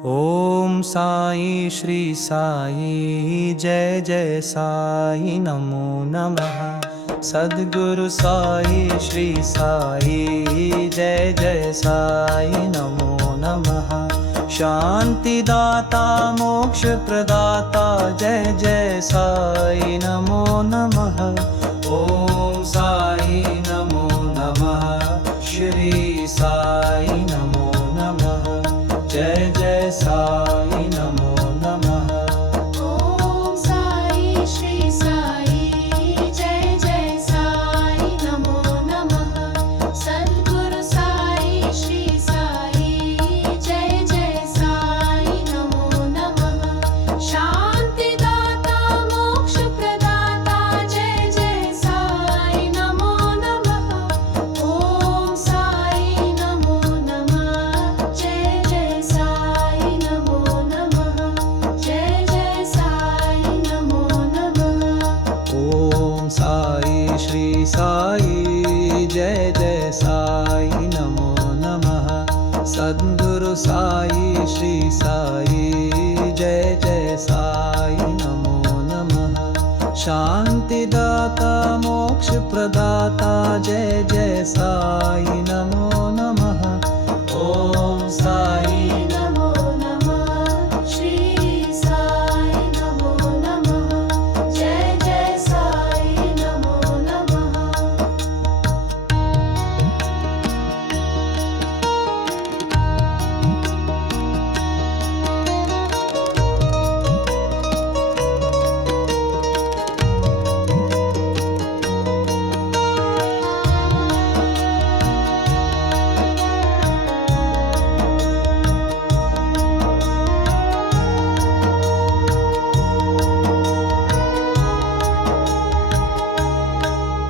ओम साई श्री साई जय जय साई नमो नमः। सद्गुरु साई श्री साई जय जय साई नमो नमः। शांति दाता मोक्ष प्रदाता जय जय साई नमो नमः। ओम साई नमो नमः। श्री साई नमो नमः। जय जय साई नमो नमः। ओम साई श्री साई जय जय साई नमो नमः। सद्गुरु साई श्री साई जय जय साई नमो नमः। शांति दाता मोक्ष प्रदाता जय जय साई नमो नमः। ओम साई नमो नमः। जय जय साई नमो नमः। जय जय साई नमो नमः। ओम साई श्री साई जय जय साई नमो नमः। सद्गुरु साई श्री साई जय जय साई नमो नमः। शांति दाता मोक्ष प्रदाता जय जय साई नमो नमः। ओम साई नमो नमः। श्री साई नमो नमः। जय जय साई नमो नमः।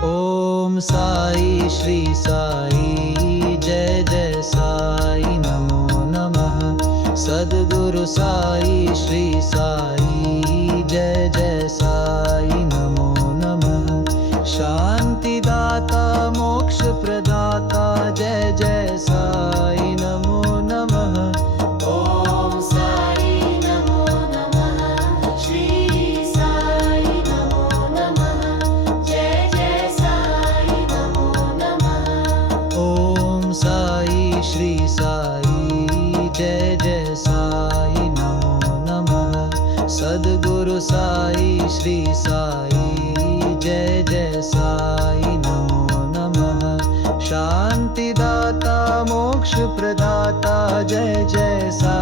ओम साई श्री साई जय जय साई नमो नमः। सद्गुरु साई श्री साई जय जय साई नमो नमः। शांति दाता मोक्ष प्रदाता जय जय साई नमो नमः। ओम साई नमो नमः। श्री साई नमो नमः। जय जय साई नमो नमः। ओम साई श्री साई जय जय साई नमो नमः। सद्गुरु साई श्री साई जय जय साई नमो नमः। शांति दाता मोक्ष प्रदाता जय जय साई